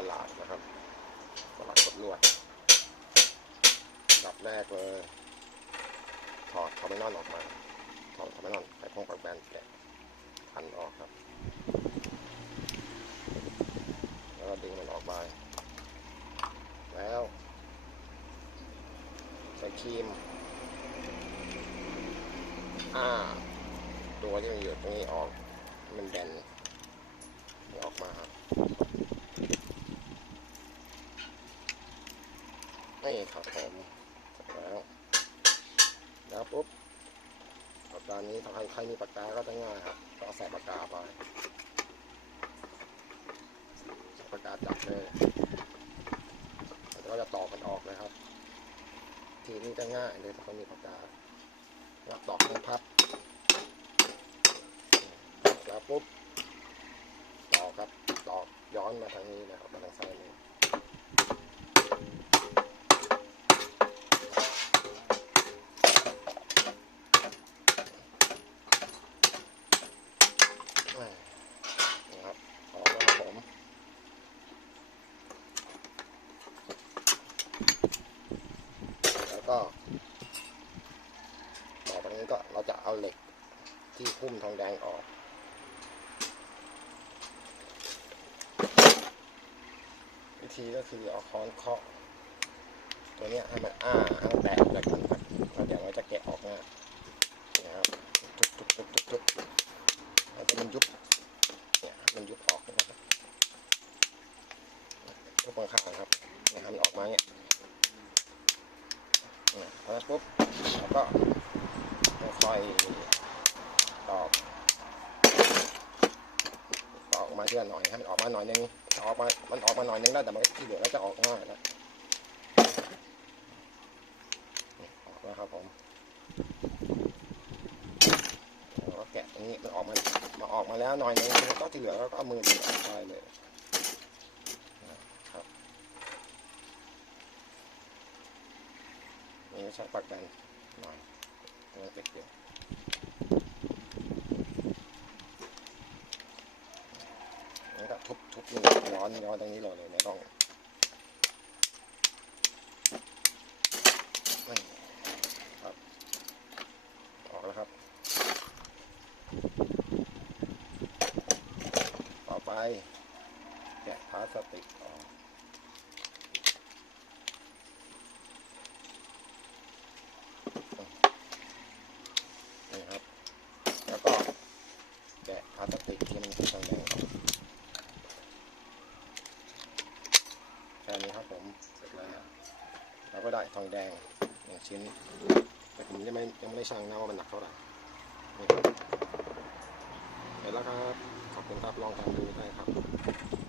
ประหลาดนะครับประหลาดกดลวดดับแรกเลยถอดคาร์บอนออกมาถอดคาร์บอนไปพงปักแบนแกะพันออกครับ แล้วดึงมันออกไปแล้วใส่ครีมอ่าตัวที่มันอยู่ตรงนี้ออก มันแบนนี่ออกมาครับ นี่ครับผมแล้วแล้วปุ๊บปากกานี้ถ้าใครใครมีปากกาก็จะง่ายครับก็ใส่ปากกาไปปากกาจับเลยแล้วก็จะตอกมันออกเลยครับ ทีนี้จะง่ายเลยถ้าเขามีปากกาแล้วตอกเป็นพับแล้วปุ๊บต่อครับต่อย้อนมาทางนี้นะครับมาทางซ้ายมืออ่านะครับออกแล้วครับผม แล้วก็ ต่อไปนี้ก็เราจะเอาเหล็กที่หุ้มทองแดงออกวิธีก็คือเอาค้อนเคาะตัวนี้ให้มันอ้าให้มันแตกจากกันครับแล้วเดี๋ยวมันจะแกะออกง่ายนะครับทุบทุบทุบทุบทุบแล้วมันยุบเนี่ยมันยุบออกนะครับทุบข้างๆครับนี่ยให้มันออกมาเนี่ย เนี่ยพอแล้วปุ๊บแล้วก็ค่อยตอกออกมาทีละหน่อยให้มันออกมาหน่อยนึงออกมา มันออกมาหน่อยนึงแล้วแต่มันที่เหลือก็จะออกง่ายนะออกแล้วครับผมแล้วก็แกะตรงนี้มันออกมามาออกมาแล้วหน่อยนึงแล้วก็ที่เหลือก็เอามือดึงออกได้เลยนะครับนี่ ใช้ปากแบนหน่อยตรงนี้เล็กเดียวแล้วก็ทุบทุบนี่ย้อนย้อนตรงนี้เลยไม่ต้องครับออกแล้วครับ ต่อไปแกะพลาสติกออก นี่ครับ แล้วก็แกะพลาสติกที่มันเป็นทองแดงออกแค่นี้ครับผมเสร็จแล้วเราก็ได้ทองแดงหนึ่งชิ้น แต่ผมยังไม่ยังไม่ได้ชั่งนะว่ามันหนักเท่าไหร่นี่ครับเสร็จแล้วครับ ขอบคุณครับลองทำดูได้ครับ